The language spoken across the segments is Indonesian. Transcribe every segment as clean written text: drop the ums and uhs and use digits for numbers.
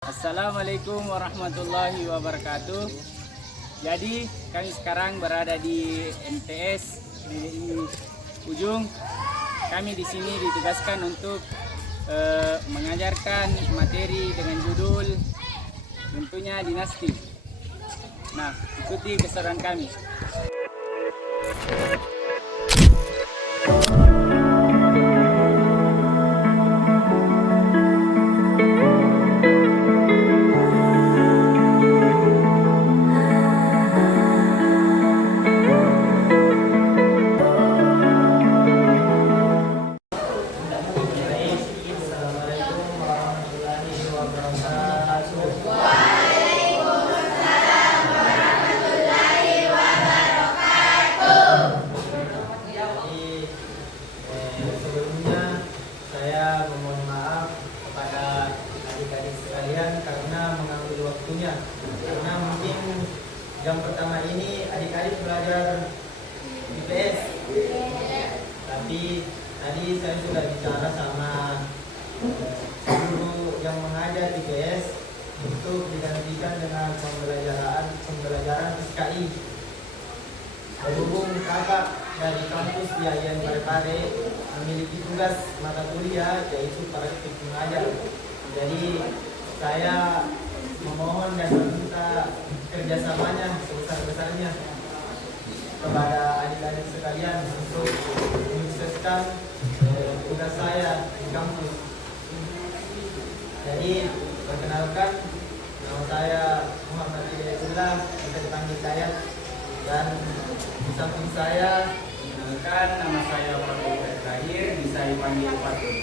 Assalamualaikum warahmatullahi wabarakatuh. Jadi kami sekarang berada di MTS di Ujung. Kami di sini ditugaskan untuk mengajarkan materi dengan judul tentunya dinasti. Nah, ikuti keseruan kami. Sebelumnya saya memohon maaf kepada adik-adik sekalian karena mengambil waktunya. Karena mungkin jam pertama ini adik-adik belajar IPS. Tapi tadi saya sudah bicara sama guru yang mengajar IPS untuk digantikan dengan pembelajaran SKI. Berhubung kakak dari kampus di IAIN Parepare memiliki tugas mata kuliah yaitu praktik mengajar. Jadi saya memohon dan meminta kerjasamanya sebesar-besarnya kepada adik-adik sekalian untuk menyukseskan tugas saya di kampus. Jadi perkenalkan, nama saya Muhammad Hidayatullah, bisa dipanggil Dayat. Dan di samping saya, Nama saya Fatul Terakhir, bisa dipanggil Fatul.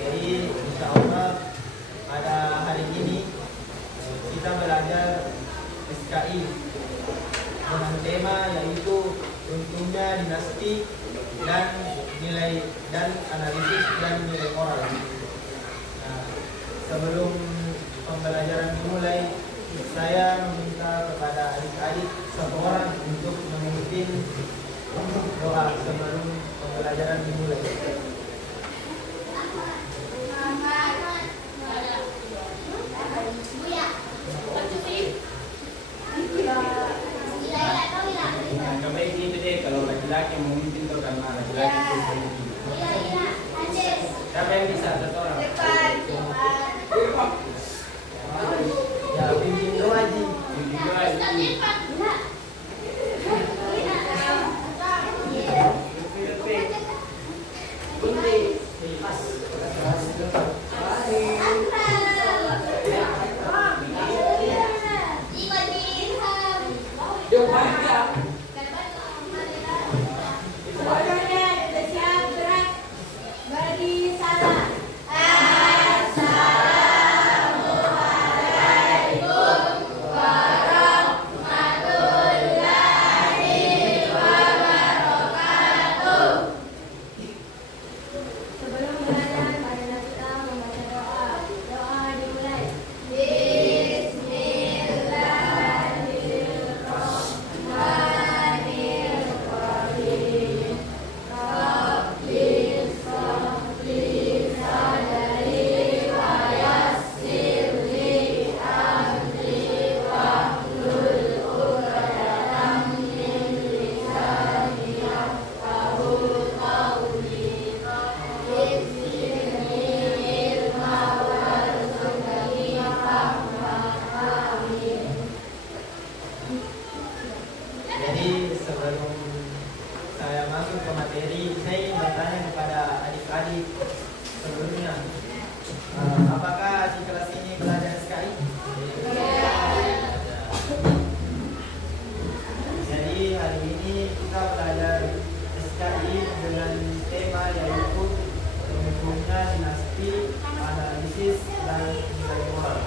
jadi insya Allah pada hari ini kita belajar SKI dengan tema yaitu untungnya dinasti dan nilai dan analisis dan nilai moral. Nah, sebelum pembelajaran dimulai, saya meminta kepada adik-adik satu orang untuk memimpin doa sebelum pembelajaran dimulai. Kebaik itu deh kalau laki-laki yang memimpin tuh karena laki-laki itu memimpin. Siapa yang bisa? Satu orang. Ya, pimpin doa Ji. Pimpin doa ini. Jadi sebelum saya masuk ke materi, saya ingin bertanya kepada adik-adik sebelumnya, apakah di kelas ini belajar SKI? Jadi hari ini kita belajar SKI dengan tema yaitu untungnya dinasti, analisis dan nilai moral.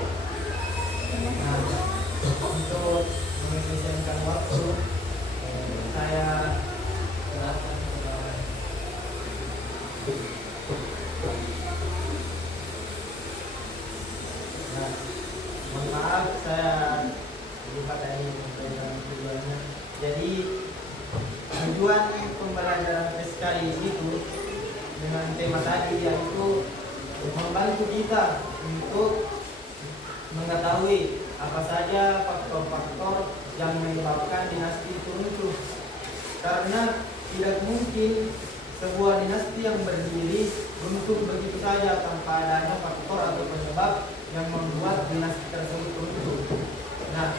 Nah, untuk mengefisienkan waktu, saya mohon maaf saya lupa tadi tujuannya. Jadi tujuan pembelajaran SKI itu dengan tema tadi yaitu membantu kita untuk mengetahui apa saja faktor-faktor yang menyebabkan dinasti itu runtuh. Karena tidak mungkin sebuah dinasti yang berdiri runtuh begitu saja tanpa adanya faktor atau penyebab yang membuat dinasti tersebut runtuh. Nah,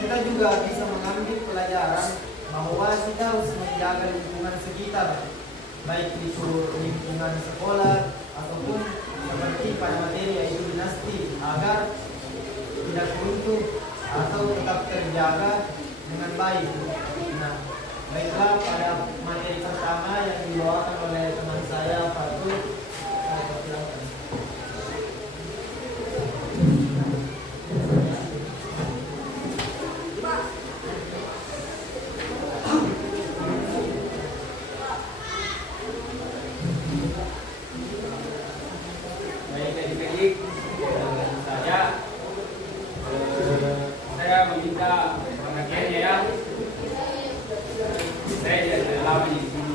kita juga bisa mengambil pelajaran bahwa kita harus menjaga lingkungan sekitar, baik itu lingkungan sekolah ataupun seperti pada materi yaitu dinasti, agar tidak runtuh atau tetap terjaga dengan baik. Nah, baiklah, pada materi pertama yang dibawakan oleh teman saya Fatul, saya persilakan. Baik, adik-adik, saya meminta pengertiannya ya. Saya tidak lama di sini.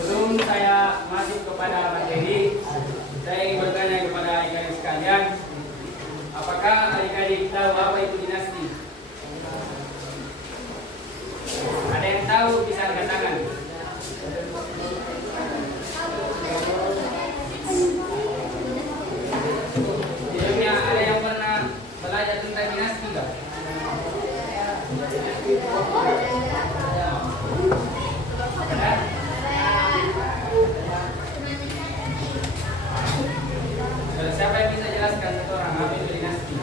Sebelum saya masuk kepada materi, saya ingin bertanya kepada adik-adik sekalian, apakah adik-adik tahu apa itu dinasti? Ada yang tahu bisa angkat tangan? Sebelumnya ada yang pernah belajar tentang dinasti enggak? Ada? Siapa yang bisa jelaskan satu orang apa itu dinasti?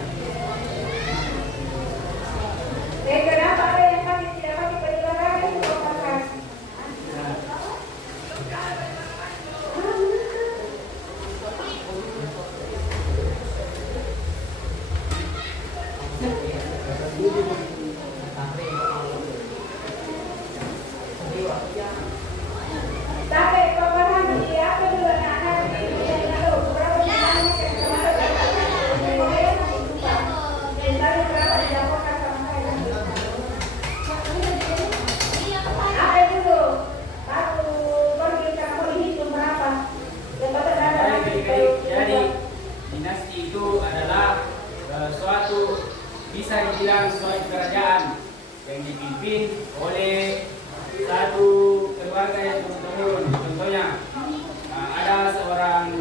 Kenapa ada yang kami tidak pakai penjelasan itu apakah? Tapi pemahaman dia kedua anak itu yang lalu berapa banyak dan berapa dilaporkan sama saya. Apa itu? Aku pergi kamu dihitung berapa? Yang berada Jadi dinasti itu adalah suatu bisa dibilang suatu kerajaan yang dipimpin oleh satu keluarga yang turun-temurun. Contohnya ada seorang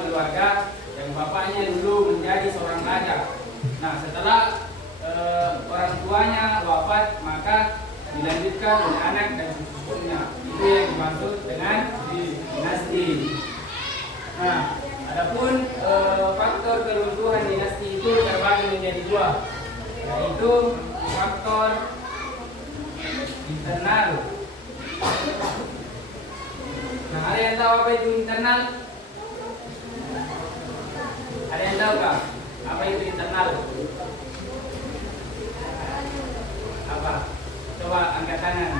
keluarga yang bapaknya dulu menjadi seorang raja. Nah, setelah orang tuanya wafat, maka dilanjutkan oleh anak dan cucunya. Itu yang dimaksud dengan dinasti. Nah, adapun faktor keruntuhan dinasti itu terbagi menjadi dua, yaitu faktor internal. Nah, ada yang tahu apa itu internal? Ada yang tahu kah? Apa itu internal? Apa? Coba angkat tangan.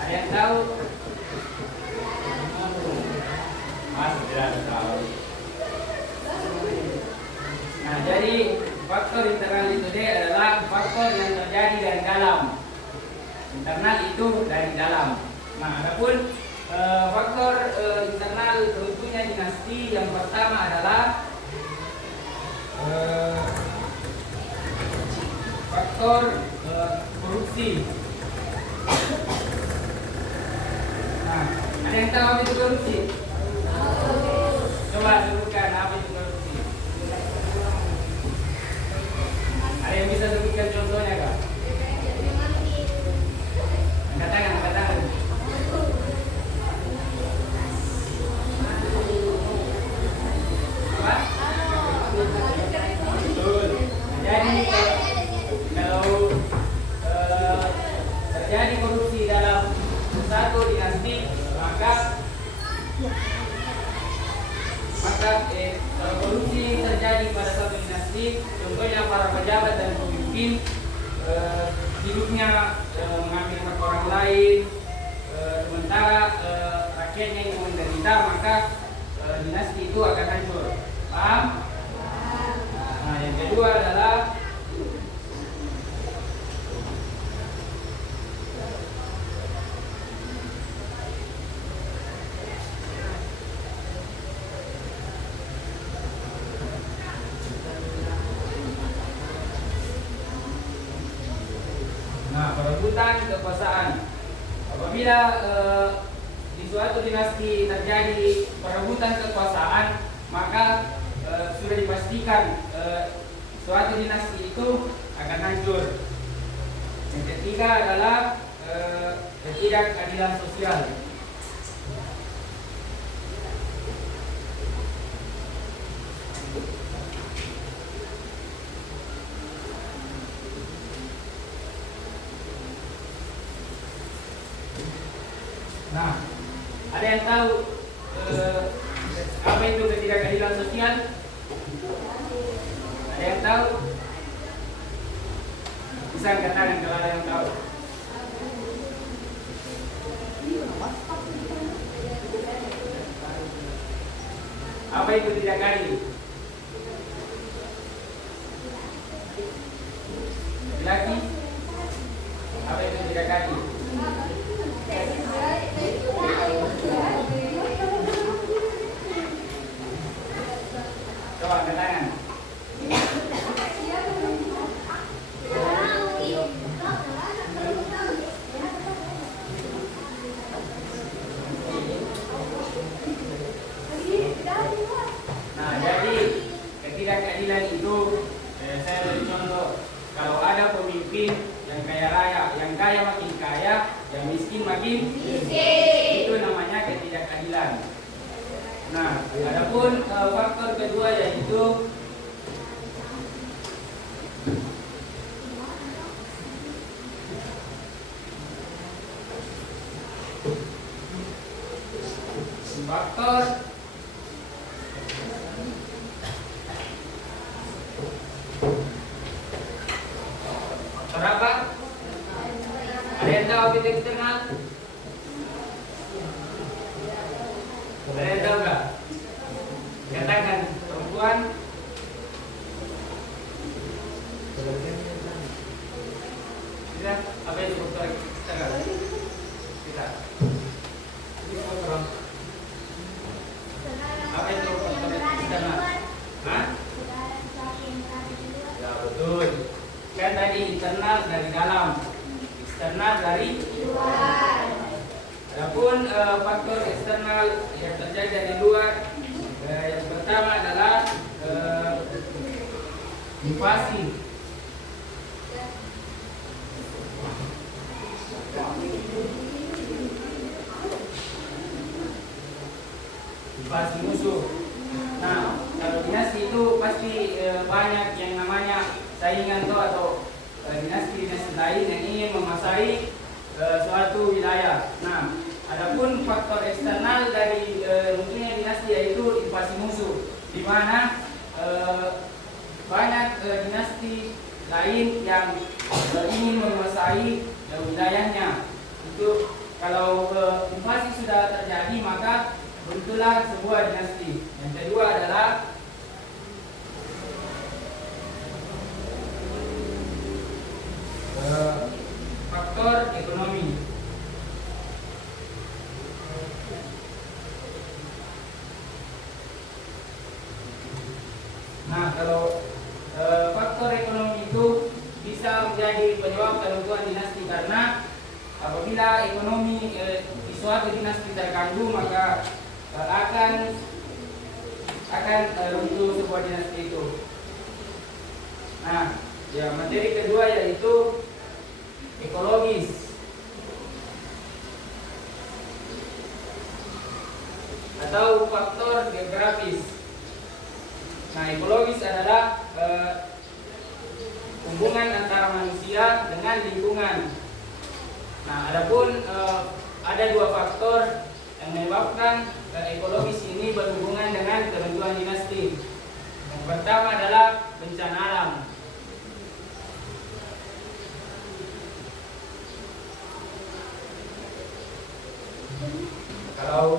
Ada yang tahu? Mas tidak tahu. Nah, jadi faktor internal itu adalah faktor yang terjadi dari dalam. Internal itu dari dalam. Nah, adapun faktor internal tentunya dinasti yang pertama adalah faktor korupsi. Nah, ada yang tahu apa itu korupsi? Coba sebutkan apa itu korupsi. Ada yang bisa sebutkan contohnya kak? Angkat tangan, angkat tangan. korupsi terjadi pada suatu dinasti, contohnya para pejabat dan pemimpin hidupnya mengambil hak orang lain, sementara rakyatnya yang menderita, maka dinasti itu akan hancur. Paham? Nah, yang kedua adalah perebutan kekuasaan. Apabila di suatu dinasti terjadi perebutan kekuasaan, maka sudah dipastikan suatu dinasti itu akan hancur. Yang ketiga adalah ketidakadilan sosial. Nah, ada yang tahu apa itu ketidakadilan sosial? Ada yang tahu? Bisa angkat tangan kalau ada yang tahu. Apa itu tidak adil? Lagi? Apa itu tidak adil? Coba angkat tangan. Nah, jadi ketidakadilan itu saya beri contoh. Kalau ada pemimpin yang kaya raya, yang kaya makin kaya, yang miskin makin miskin, itu namanya ketidakadilan. Nah, adapun faktor kedua yaitu faktor apa? Ada yang tahu apa itu eksternal? Ada yang tahu nggak? Katakan perempuan. Tidak. Apa itu faktor eksternal? Tidak. Apa itu faktor eksternal? Hah? Ya betul. Kan tadi internal dari dalam, eksternal dari luar. Adapun faktor eksternal yang terjadi dari luar, yang pertama adalah invasi. Invasi musuh. Nah, kalau dinasti itu pasti banyak yang namanya saingan atau dinasti-dinasti lain yang ingin menguasai suatu wilayah. Nah, adapun faktor eksternal dari munculnya dinasti yaitu invasi musuh, di mana banyak dinasti lain yang ingin menguasai wilayahnya. Itu kalau invasi sudah terjadi maka muncullah sebuah dinasti. Yang kedua adalah faktor ekonomi. Nah, kalau faktor ekonomi itu bisa menjadi penyebab keruntuhan dinasti, karena apabila ekonomi di suatu dinasti terganggu maka akan runtuh sebuah dinasti itu. Nah, ya, materi kedua yaitu ekologis. Atau faktor geografis. Nah, ekologis adalah hubungan antara manusia dengan lingkungan. Nah, adapun ada dua faktor yang menyebabkan ekologis ini berhubungan dengan keruntuhan dinasti. Yang pertama adalah bencana alam. Kalau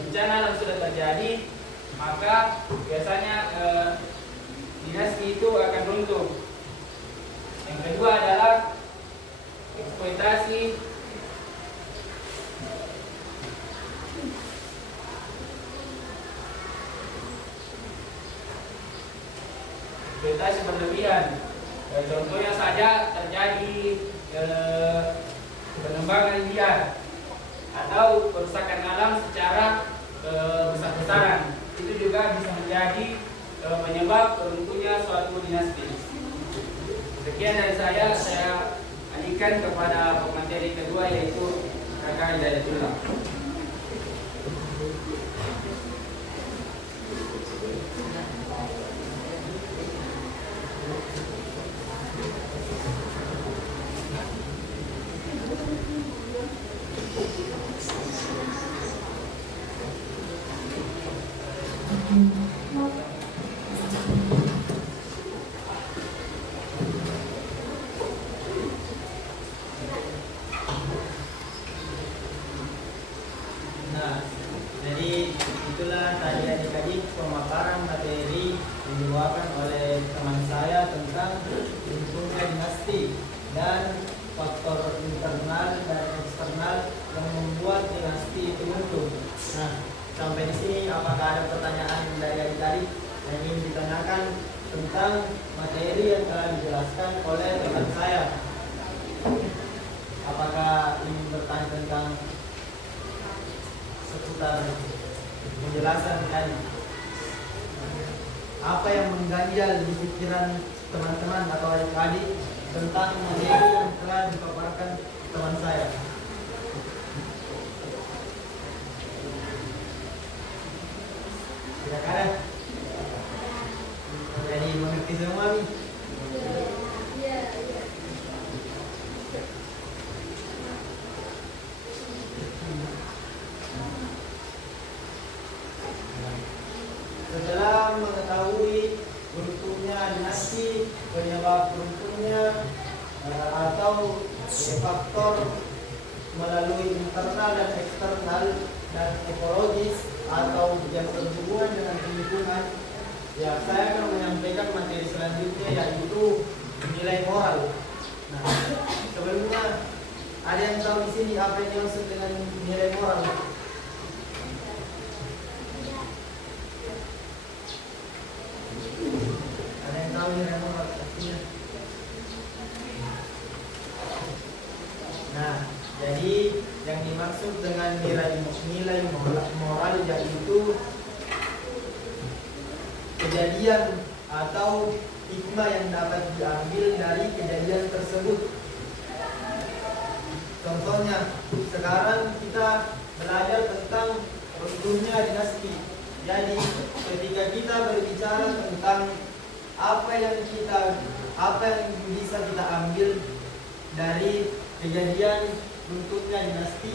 bencana alam sudah terjadi, maka biasanya dinasti itu akan runtuh. Yang kedua adalah eksploitasi berlebihan. Contohnya saja terjadi penembangan liar atau kerusakan alam secara besar-besaran. Itu juga bisa menjadi penyebab runtuhnya suatu dinasti. Sekian dari saya alihkan kepada pemateri kedua, yaitu Kakak Hidayatullah. Nah, jadi itulah tadi adik-adik pemaparan materi yang dibawakan oleh teman saya tentang runtuhnya dinasti dan faktor internal dan eksternal yang membuat dinasti itu runtuh. Nah, sampai di sini apakah ada pertanyaan dari adik-adik yang ingin ditanyakan tentang materi yang telah dijelaskan oleh teman saya? Apakah ingin bertanya tentang seputar penjelasan tadi? Apa yang mengganjal di pikiran teman-teman atau adik-adik tentang materi yang telah dipaparkan teman saya? Tidak ada. Jadi mengerti semua nih. Setelah mengetahui runtuhnya dinasti, penyebab runtuhnya atau faktor melalui internal dan eksternal dan ekologis atau yang berhubungan dengan lingkungan, ya saya akan menyampaikan materi selanjutnya, yaitu nilai moral. Nah, sebelumnya ada yang tahu di sini apa yang dimaksud dengan nilai moral? Ada yang tahu nilai moral artinya? Nah, jadi yang dimaksud dengan nilai moral yaitu kejadian atau hikmah yang dapat diambil dari kejadian tersebut. Contohnya, sekarang kita belajar tentang runtuhnya dinasti. Jadi, ketika kita berbicara tentang apa yang bisa kita ambil dari kejadian runtuhnya dinasti,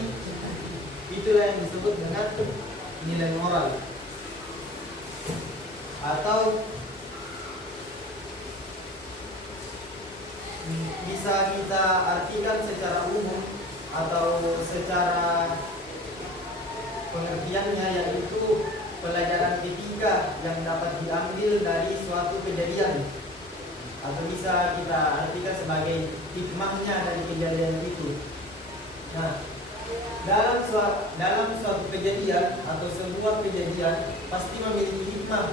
itulah yang disebut dengan nilai moral. Atau bisa kita artikan secara umum atau secara pengertiannya, yaitu pelajaran etika yang dapat diambil dari suatu kejadian, atau bisa kita artikan sebagai hikmahnya dari kejadian itu. Nah, dalam suatu kejadian atau sebuah kejadian pasti memiliki hikmah,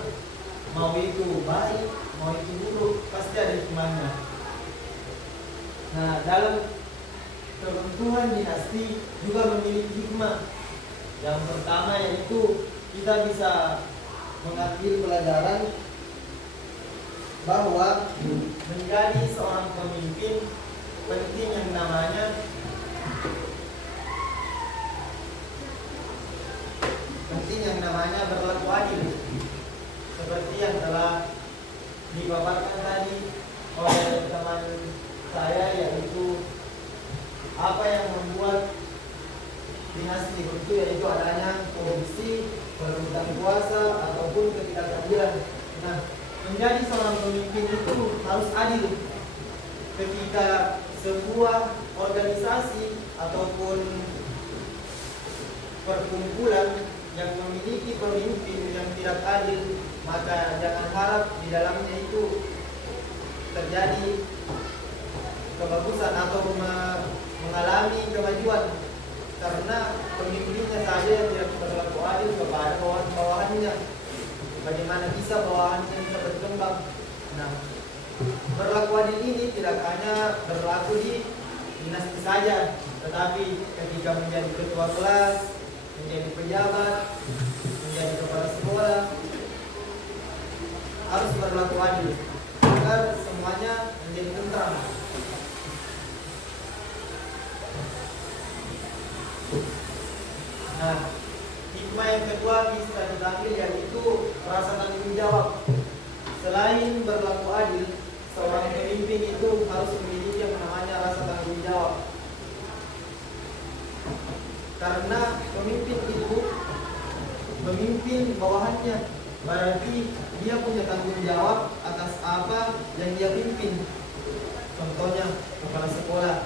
mau itu baik, mau itu buruk, pasti ada hikmahnya. Nah, dalam keruntuhan dinasti juga memiliki hikmah. Yang pertama yaitu kita bisa mengambil pelajaran bahwa menjadi seorang pemimpin penting yang namanya berlaku adil, seperti yang telah dipaparkan tadi oleh teman saya, yaitu apa yang membuat dinasti itu yaitu adanya Nah, menjadi seorang pemimpin itu harus adil. Ketika sebuah organisasi ataupun perkumpulan yang memiliki pemimpin yang tidak adil, maka jangan harap di dalamnya itu terjadi kebagusan atau mengalami kemajuan, karena pemimpinnya saja yang tidak berlaku adil kepada bawahannya. Bagaimana bisa bawahannya bisa berkembang? Nah, berlaku adil ini tidak hanya berlaku di dinasti saja, tetapi ketika menjadi ketua kelas, menjadi pejabat, menjadi kepala sekolah, harus berlaku adil agar semuanya menjadi tentram. Nah, hikmah yang kedua bisa diambil yaitu rasa tanggung jawab. Selain berlaku adil, seorang pemimpin itu harus memiliki yang namanya rasa tanggung jawab. Karena pemimpin itu memimpin bawahannya, berarti dia punya tanggung jawab atas apa yang dia pimpin. Contohnya kepala sekolah,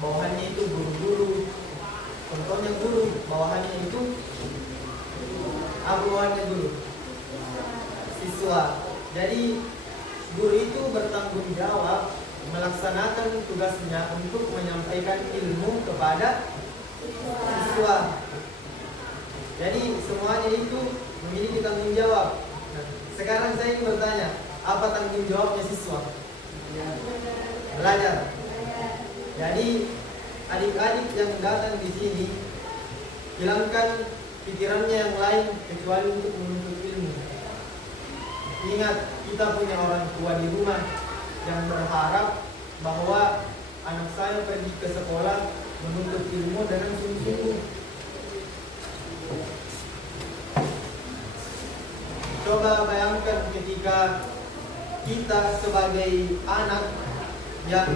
bawahannya itu guru-guru. Contohnya guru, bawahannya itu bawahannya guru, siswa. Jadi guru itu bertanggung jawab melaksanakan tugasnya untuk menyampaikan ilmu kepada siswa. Jadi semuanya itu memiliki tanggung jawab. Nah, sekarang saya ingin bertanya, apa tanggung jawabnya siswa? Belajar. Jadi adik-adik yang datang di sini, hilangkan pikirannya yang lain kecuali untuk menuntut ilmu. Ingat, kita punya orang tua di rumah yang berharap bahwa anak saya pergi ke sekolah menuntut ilmu dengan sungguh-sungguh. Coba bayangkan ketika kita sebagai anak yang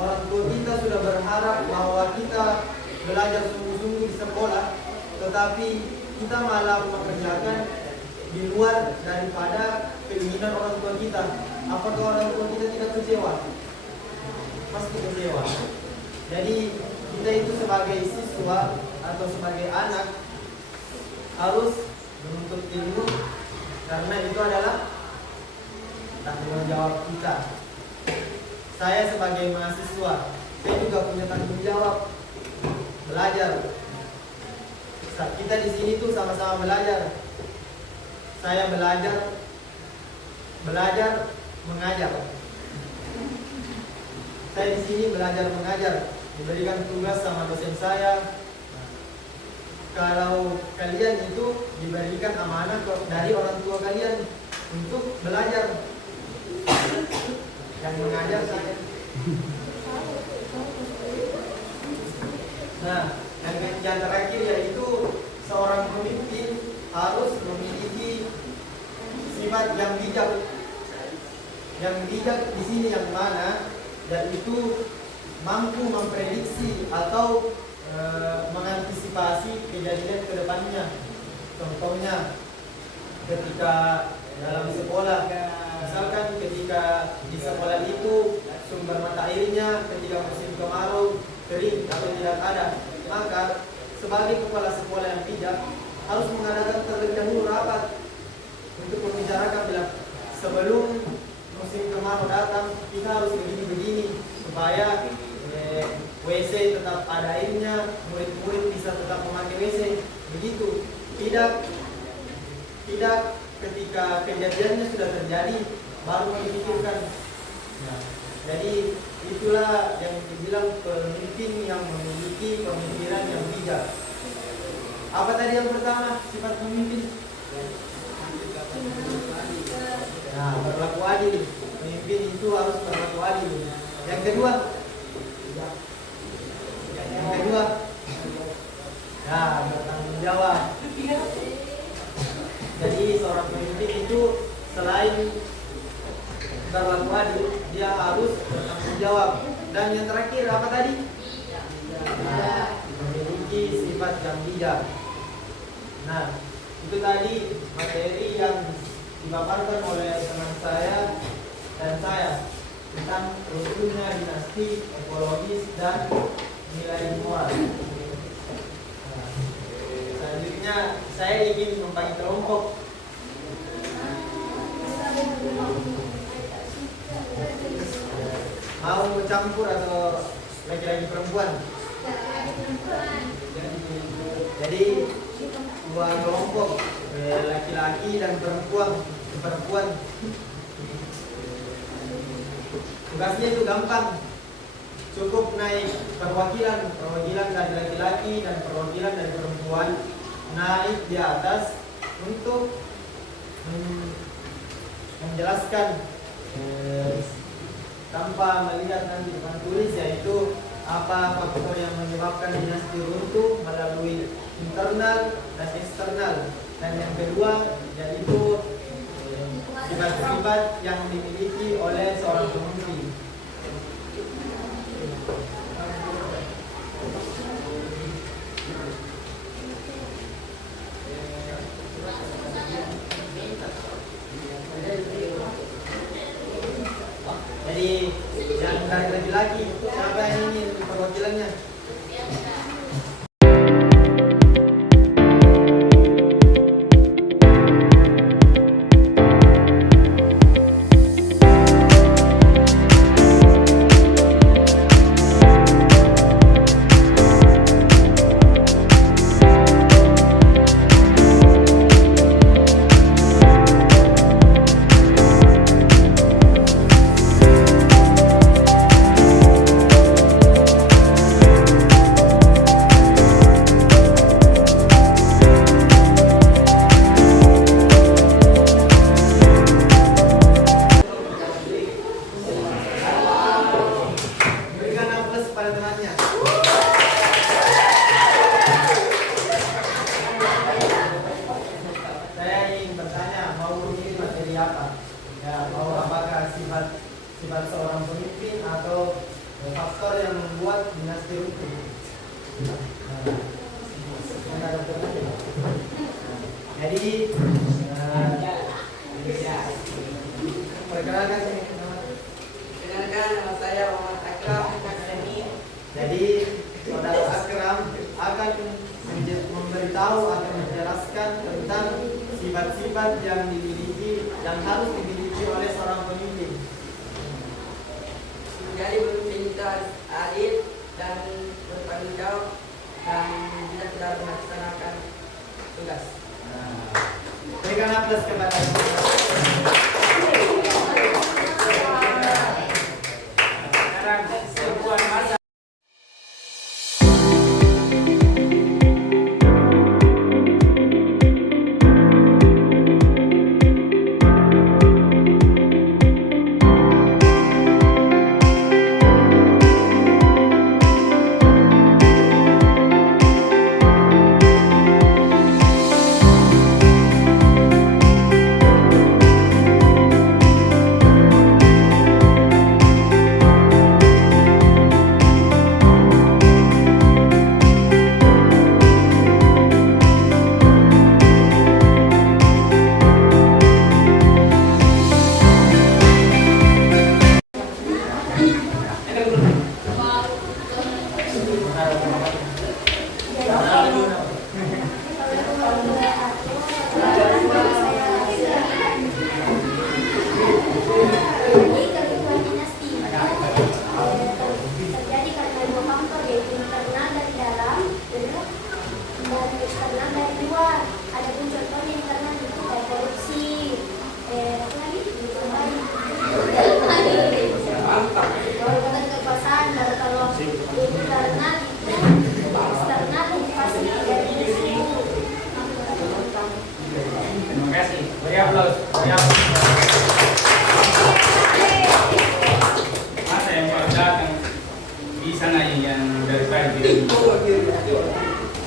orang tua kita sudah berharap bahwa kita belajar sungguh-sungguh di sekolah, tetapi kita malah mengerjakan di luar daripada keinginan orang tua kita. Apakah orang tua kita tidak kecewa? Pasti kecewa. Jadi kita itu sebagai siswa atau sebagai anak harus menuntut ilmu, karena itu adalah tanggung jawab kita. Saya sebagai mahasiswa, saya juga punya tanggung jawab belajar. Kita di sini tuh sama-sama belajar. Saya belajar mengajar. Saya di sini belajar mengajar, diberikan tugas sama dosen saya. Kalau kalian itu diberikan amanah dari orang tua kalian untuk belajar, yang mengajar saya. Nah, yang terakhir yaitu seorang pemimpin harus memiliki sifat yang bijak. Yang bijak di sini yang mana? Dan itu mampu memprediksi atau mengantisipasi kejadian ke depannya. Contohnya ketika dalam sekolah, misalkan ketika di sekolah itu sumber mata airnya ketika musim kemarau kering atau tidak ada, maka sebagai kepala sekolah yang bijak harus mengadakan terlebih dahulu rapat untuk membicarakan bilang sebelum musim kemarau datang kita harus begini supaya WC tetap ada airnya, murid-murid bisa tetap memakai WC. Begitu. Tidak ketika kejadiannya sudah terjadi baru memikirkan. Nah, jadi itulah yang dibilang pemimpin yang memiliki pemikiran yang bijak. Apa tadi yang pertama sifat pemimpin? Nah, berlaku adil. Pemimpin itu harus berlaku adil. Yang kedua, nah, bertanggung jawab. Jadi seorang pemimpin itu selain berlaku adil, dia harus bertanggung jawab. Dan yang terakhir apa tadi? Nah, memiliki sifat yang bijak. Nah, itu tadi materi yang dipaparkan oleh teman saya dan saya tentang runtuhnya dinasti, ekologis, dan nilai moral. Nah, selanjutnya saya ingin membagi kelompok. Mau campur atau laki-laki perempuan? Jadi dua kelompok, laki-laki dan perempuan. Tugasnya itu gampang, cukup naik perwakilan dari laki-laki dan perwakilan dari perempuan, naik di atas untuk menjelaskan tanpa melihat nanti depan tulis, yaitu apa faktor yang menyebabkan dinasti runtuh melalui internal dan eksternal, dan yang kedua yaitu sifat-sifat yang dimiliki oleh seorang pemimpin. Jadi yang dari laki-laki, siapa yang ingin perwakilannya? Berikan aplaus pada temannya. Saya ingin bertanya, mau ini materi apa? Ya, mau apakah sifat seorang pemimpin atau faktor yang membuat dinasti runtuh? Jadi, perkenalkan ini. Perkenalkan, nama saya Muhammad Akram Akademi. Jadi saudara Akram akan memberitahu atau menjelaskan tentang sifat-sifat yang harus dimiliki oleh seorang pemimpin. Menjadi pemimpin itu harus adil dan bertanggung jawab dan tidak melaksanakan tugas. Berikan aplaus kepada Sekarang sebuah masa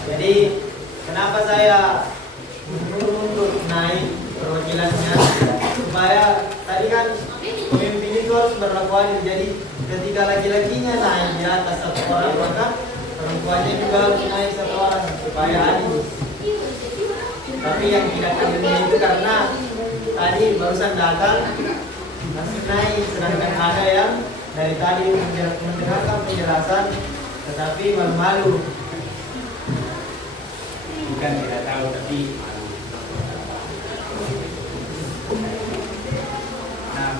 Jadi kenapa saya menyuruh untuk naik perwakilannya, supaya tadi kan pemimpin itu harus berlaku adil. Jadi ketika laki-lakinya naik di atas satu orang, maka perempuannya juga harus naik satu orang supaya adil. Tapi yang tidak adilnya itu karena tadi barusan datang masih naik, sedangkan ada yang dari tadi mendengarkan penjelasan tetapi malu-malu. Bukan tidak tahu tapi malu. Nah,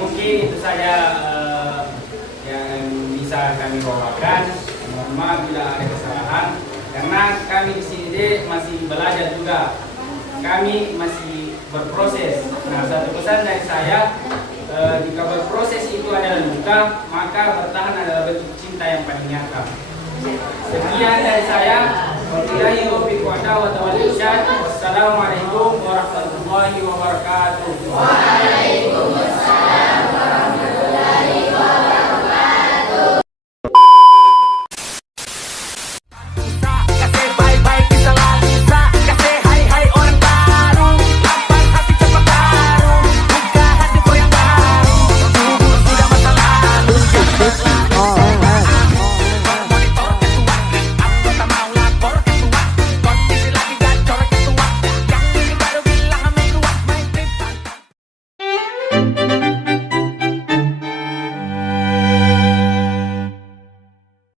mungkin itu saja yang bisa kami bawakan. Mohon maaf bila ada kesalahan karena kami di sini deh masih belajar juga. Kami masih berproses. Nah, satu pesan dari saya, jika berproses itu adalah luka, maka bertahan adalah bentuk cinta yang paling nyata. Sekian dari saya. Wabillahi taufiq wal hidayah. Wassalamualaikum warahmatullahi wabarakatuh.